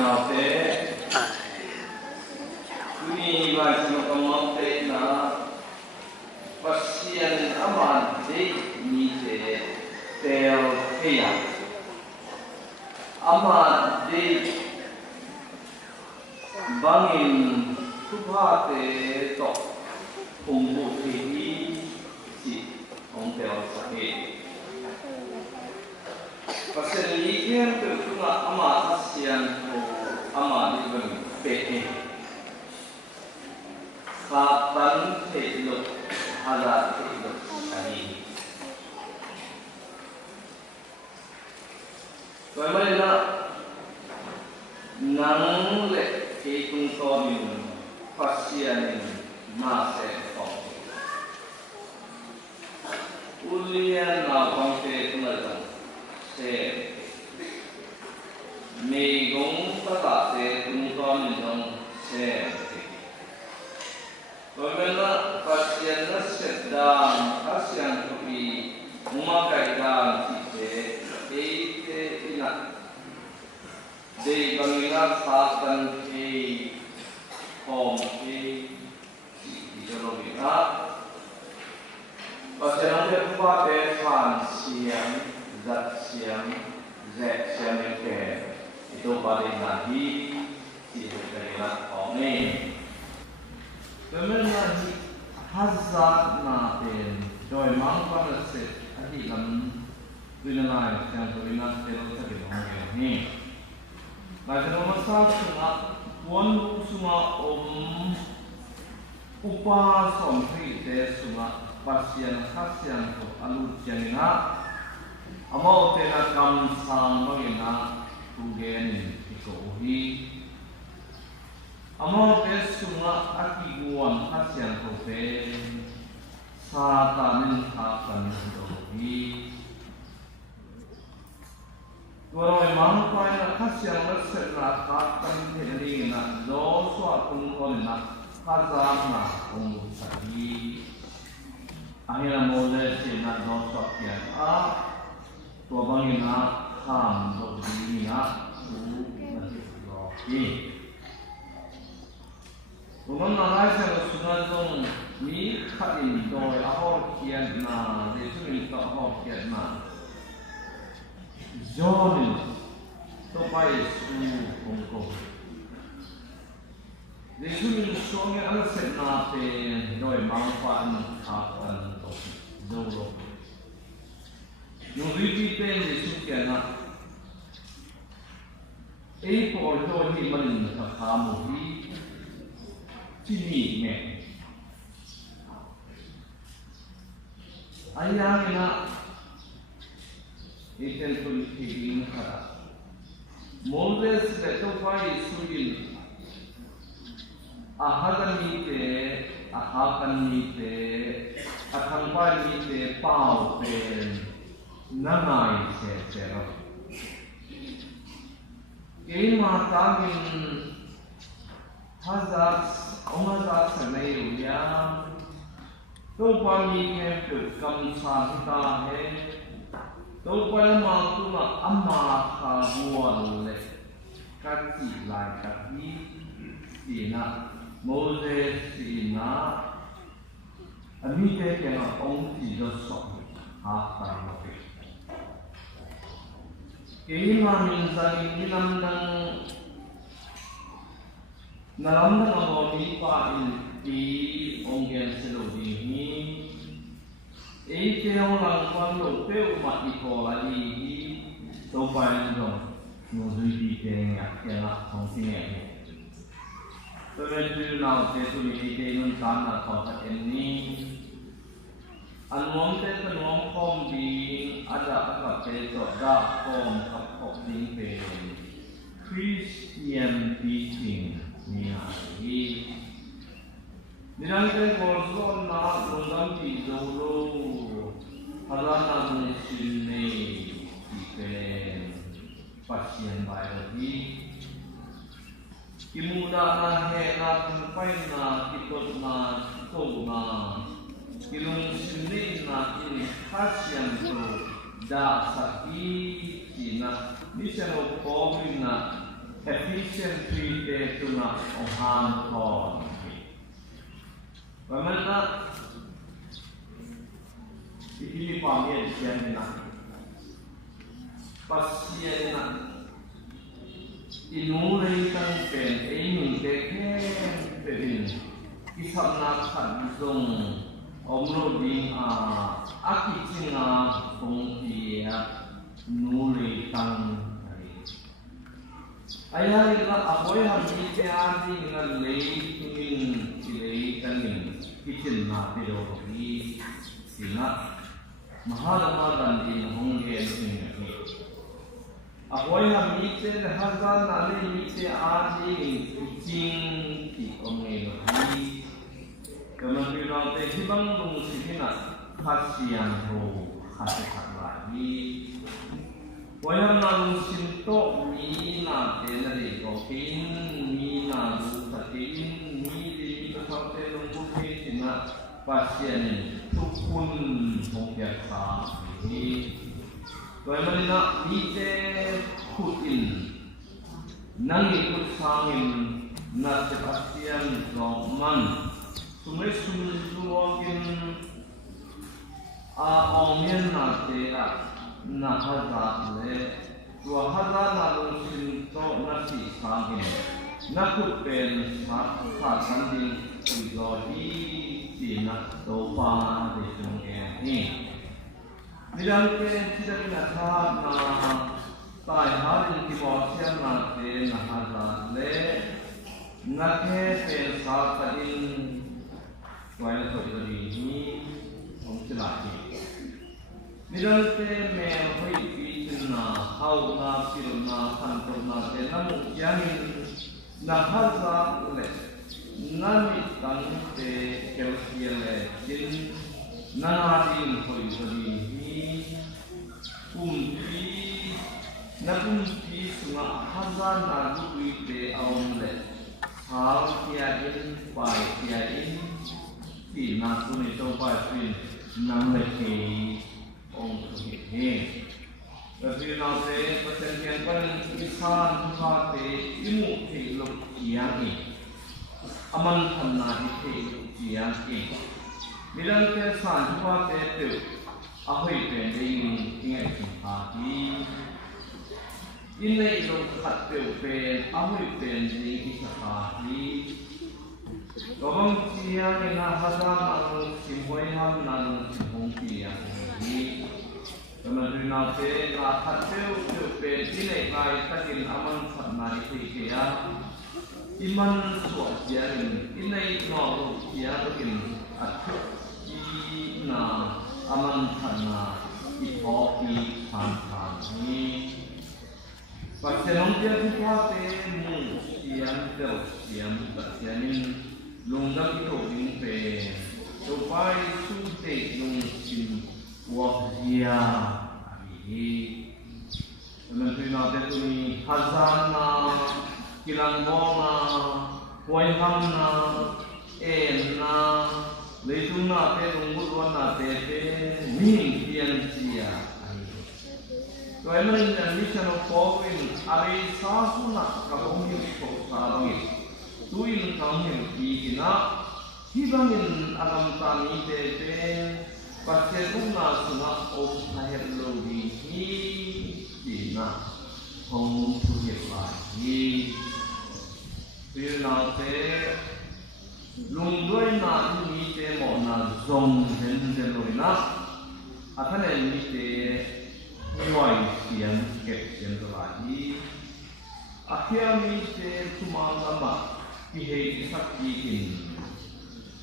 nào thế kuni vai sino kamau te na pasien aman de ni te tel kaya aman de bangin tupa te to umbu hi si ong tel sakit pasien likian tu tunga ama asian ko ama di bang pe kapan telok ada telok hari. Kemudian nang le ketung tomin pasien masa kau. Ulian na bangke tumalang se megong pada se tung tomin dong se. Bagaimana pasien sedang pasien kopi memakai dan kita ingat di bagaimana sahaja home di dalam kita pasien yang berubah fan siang zat siang itu paling lagi di dalam home. Kemudian hazard natin joy mang pada set adi lam binalai yang berbina terus terjadi ni. Lalu masa sungai wan sungai upah sontri te sungai pasien kasian tu alu jengna amau tena kam sang bagina tugen ikohi. Amor sunga aki guan kasian kope satanin akan dohi. Kalau memang kau nak kasian resep nak akan hari nak dosa akun kau nak kazam nak umur sagi. Akhirnya mulai si nak dosa kian tua bangin nak ham dohi nak nanti dohi. Umum nalai saya sungai dong ni kain doi ahok kian na, desu ni tak ahok kian na. John tu pai su kongko. Desu ni songe ala set na pe doi mangpan akan to zolo. Yung riti pen desu kian na. Por doi ni manin kakamu hi. Sini me, ayah ina ikan kulit ini kata, Moses betul pai sugil, ahakan nite, akang pai nite pau pen, nanai se. Kini matangin hazard Omazat senai uya, tu pami ke kam sahita he, tu pada mahu na amma kabuan le, kaki lai kaki, sina Moses sina, ami ke kena ong tiga sok, apa yang kini mamin sani minandang naramdaman ako ni painti onggen selodi ni kaya lang kwando pe umati ko lagi to pain dong nuzui kaya kaya kongsinge pemetu na tesu ni nun sana kota ini anwong te penwong kombi ada apa teso da kom kapok ding pe Christian teaching ni Dinangkan korson na lungam ti dolo halana musinne iken pasien biologi kimuna na he na pai na kitot na ko na kilung sinne na ini pasien to da sakit na misero pobre na efficiently te tuna ohan thon và mình đã ini pamit sian na pasien na inu lei tang pen ei min te khen perin isam na khan zong omlo ding aki chinga tong pia nu lei tang ayah ila apoy ham ni te adi ngal lei min ki lei kan min kitchen na te do ni sina Mahatma Gandhi hongge ni apoy ham ni te hazan na le ni te adi jing ki omne no ni kemudian nanti hibang dong sikina kasian ho kasih lagi wayang nang sinto mina tenari kokin mina bukatin mi di sampai lumpuh sina pasien tukun hongkiasa ini wayang nak mite kutin nang ikut sangin nasi pasien roman Sumai sumsuakin ongin nate na hazat le dua hazat nalung sinto nasi sangin nakupen sa sanding ujodi tina topa de sungen ni nilangke tidak nasa na tai harin kibosian nate na hazat le nake pen sa kadin Why not the me on the laki? Middle men wait beaten how na feel na phantom na the namu yamin na haza le nami tang te kelsiele din nanadin hoi bari na kumpi suna haza na dui te aumle how kia in by kia inที่นาตุนิโตไปฟินนำเลยที่องค์สุเฮแต่ที่นาเตประเทศเมียนเป็นอิสานทุกาเตอิมุที่ลุกเกียงอีอามันทำนาที่ลุกเกียงอีมิลันเตสานทุกาเตตุอาหุยเป็นได้ยินที่ไอ้สิงหาทีอินในลุกขัดเปลวเป็นอาหุยเป็นได้อิสระทีKau siang ina hazan anu simboy ham nanu simbong siang ini. Kemudian nanti na hasil cuci nilai kai takin aman sana dikerja. Iman suajan ini nol dia takin atuk ina aman sana ipoki tantan ini. Pasien dia kita temu siang terus siang pasien lungdam itu ingpe supaya suntik lung sim wahia ini kemudian ada tu ni hazana kilang bona wayhamna enna leituna te lungurwana te min pian sia Kaya man ni chano pawin ari sasuna kabong ko sabangin tuin kami kita hibangin alam tani tete pasien bunga suna om lahir logi hi dina hong puhir lagi pirnate lungdoi na ni te mo na zong den den loina athane ni te Nuai sian kep sian lagi akhir ni te sumangama Ihei sakit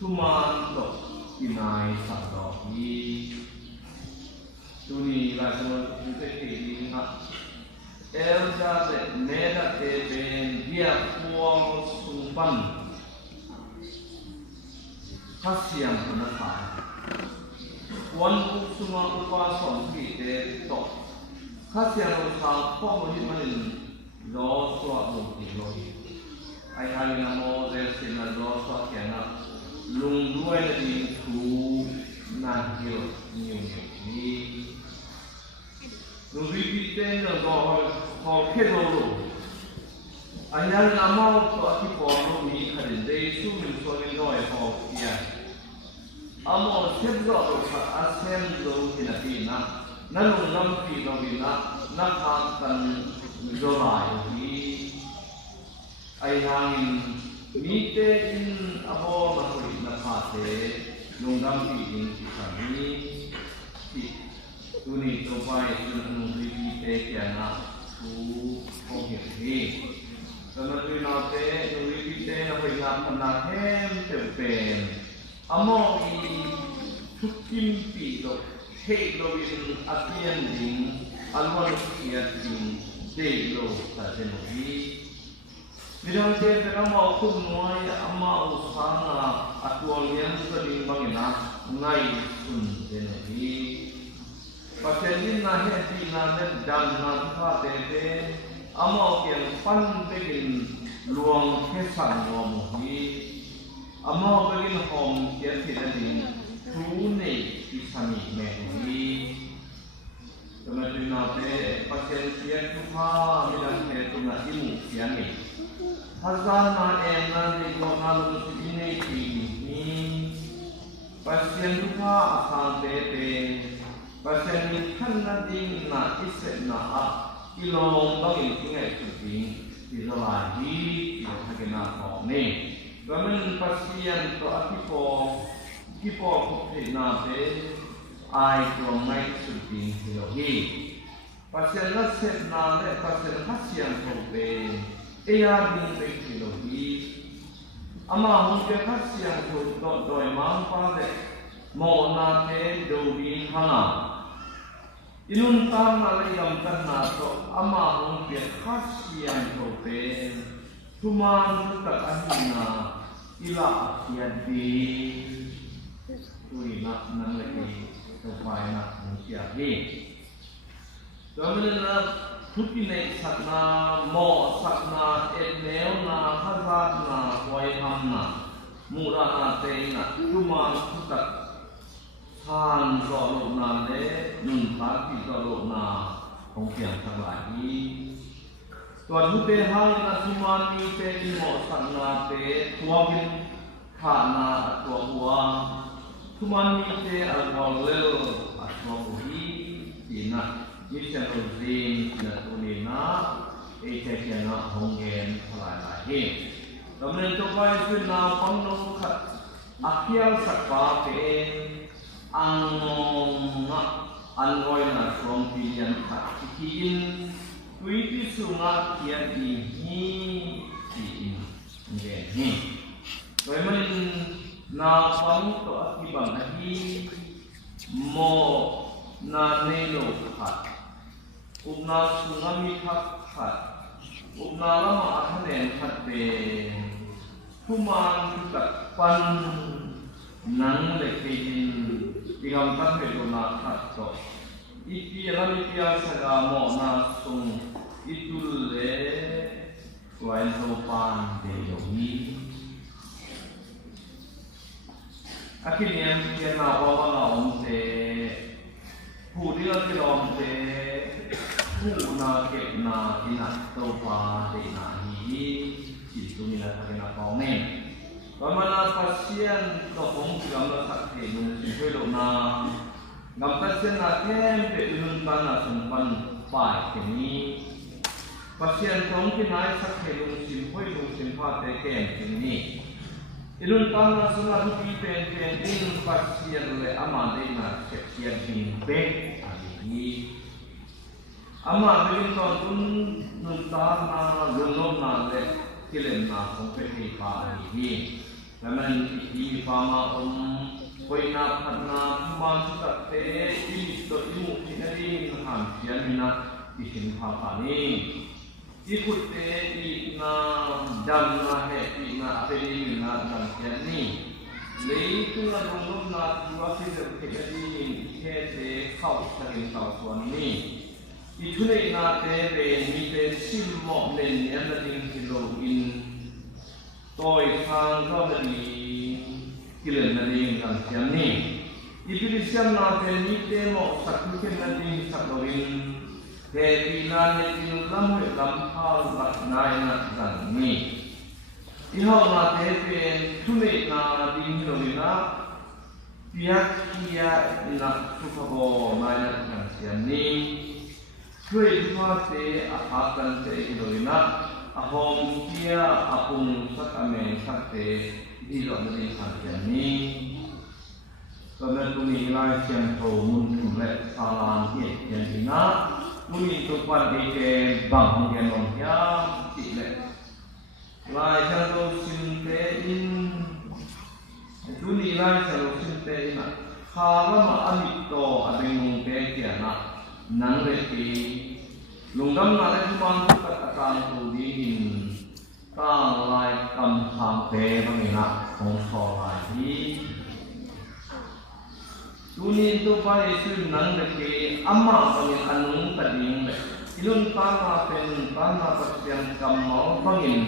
Tuman tok Inai sakdohi Tuni langsung Kita kiri Elja Neda teben Dia puang sumpan Kasian penahan Wan semua upason kita tok Kasian usah Kau manin Lo suatu Lohi ai hai namo del na do so kena lung duai na di ku na hiu ni lung ri bi ten na do ho ke do lo Ayan lamang to at iporo ni Karinday sumin somin no ay pangkiyan. Amo sebzo lo sa asem lo hinatina nalungam pi lo bina nakatan zolay hi ay hangin mite in abo na kulit na kate lungam pi in si kami tunay to pa nung ripite kaya na su pangkiyan. Karena tu nate, nuri kita nak ingat menahem tempen. Amo ini tukim pi do, hei do in atian ding, alwan kiat ding, dei do sajen lagi. Bidang te penama aku nuai ama usana atualian seding bangina ngai sun lagi. Pasien nahe di nahe dan nanta tempen. Amo kian pan begin luang kesan luang hi, amo begin hom kian tidak ding tunai isami mehi. Kemudian nate pasien kian tuha bilang kian tunai imu kian ni. Hazana nanti kalau ini ini pasien tuha asal tete pasien kan nanti na isep na ilong bagay tingay tuting isolasi ilahagana ko ni gamin pasien to akipo kupi natin ay may tuting hilohi pasien na set na pasien pasien kupi iya din hilohi ama hunke pasien kupi doy mampale mo natin dobi hana Inun tama legam karena to ama mungkin khasian kote tuman tak ahina ila akhiyadi tuina nang lagi supaya nak mensiahi. Kemudian tupinai sakna mo sakna etneo na hazat na wayhamna murana teina tuman tak Than do lộ na lễ nun phá thì do lộ na không kiểm thằng lại đi toàn hút tê hai là suman ni tê đi mỏ sẵn na tê tua bin khả na tua hua suman ni tê ở vào lêu ở tua hui thì na như thế nào riêng là tu ni na ấy thế kia na không gen lại hi tầm nên cho vai xuyên na phong nông khát akhir sakpa tê ang angoy na from pilihan kikiin kuiti sunga kia di hi Kaiman na pang to akibang ahi mo na nelo khat upna sungami khat upna lama ahanen khat be kuman kutat pan nang lekehin Tingam tan bedo na khatto. Iti alam itia saga mo na sung itul le kuain sopan de yogi. Akhirnya dia na bawa na omte, hudilah dia omte, na ke na ina sopa de na hi, itu mina sakena komen. Pemana pasien tohong gambar sakit nun simpel na gambar pasien na kempe nun tanah sumpan pai kini pasien tohong kinai sakit nun simpel nun simpat teken kini nun tanah summa hupi pen in pasien le amade na sekian himpe ini amade ton nun tanah lulom na le kilen na kompeti pa ini Namun di fama poina karena tuman sate ini to ilmu kinari hampian mina isin hapani ikutte ina damna he ina apeli mina hampian ni leitu na dongom na dua sih kinari kete kau saling kau suan ni itu le ina te be mi te silmo nen yang nading silo in Tôi sang cho mình kilen nadi kan siam ni. Ipi siam na te ni te mo sakku ken nadi sakdorin Keti na ne tinu lam he lam phal lat nai na dan ni. Iho na te pen tune na ding no ni na piak kia na supabo nai na dan sian ni. Tui thua te akan te no ni na ahom kia apung sak ame sak te di lo ni san sian ni. Karena kuni nilai siang tau mun kumlek salam yang ina muni tupan ike bang honggen nongya tikle lai siang tau sinte in kuni nilai siang tau sinte ina kala ma amit to adeng mungke kia na nang leki lunggam na le tupan tukat akan tu dihin kang lai kam sang te bangina hong so lai hi Tunin tu pai sun nang deke amma pangin anung tading le ilun pana pen pana pasyang kamau pangin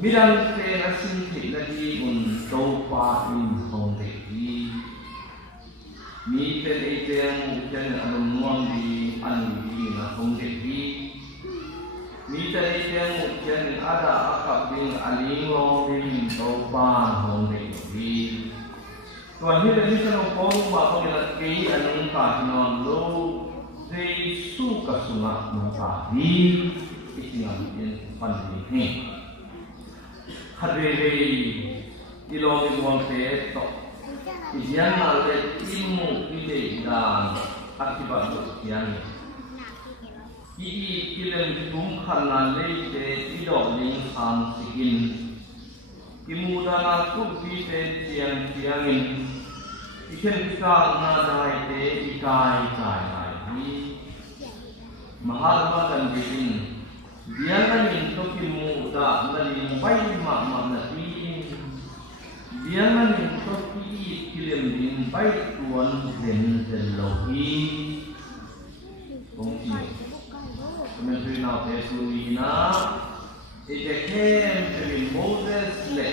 midang te asin thi lagi un to pa in hong deki mi te e te mu chen anung nuang di an di na hong deki mi te e te mu chen ada akap ding alingo ding to pa hong deki Tuan ni dari sana kau bawa kita kei anung kajian lo dari suka sungai muka di istilah yang pandai ni. Hadiri ilo di buang teto, ijian nalar ilmu ide dan akibat berkian. Ii kilen tumkan nalar de ilo lingsan sikin. Imudan aku bide tiang-tiangin ikan kita nadai te ikai ni mahal dan bikin dia kan untuk imuda dari bayi mak nasi dia kan untuk kirim din bayi tuan den lohi kongsi kemudian apa sunina Ejeken dari Moses le,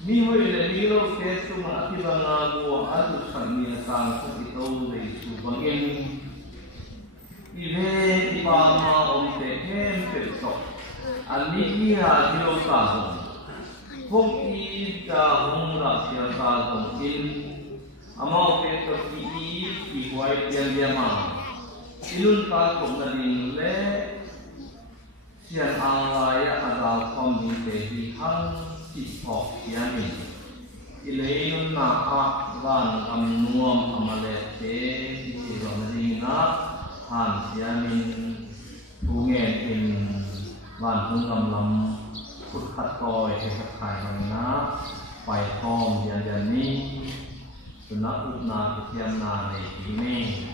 mihoi le milo kesu mengakibat ngagu adu sambil sang itu dari subangin, ile ipama om teken pesok, anikia milo kahong, hong ida hong rasia kahong in, amau pesok iwai dia mah, ilun kahong dari le. Sian alaya adal komite di hang sipok sianin. Ilainun na ban amnuam amalete di sironina han sianin bungen in ban hungam lam putkat koi ekat kai mana pai tom dian ni sunak utna kesian na ini.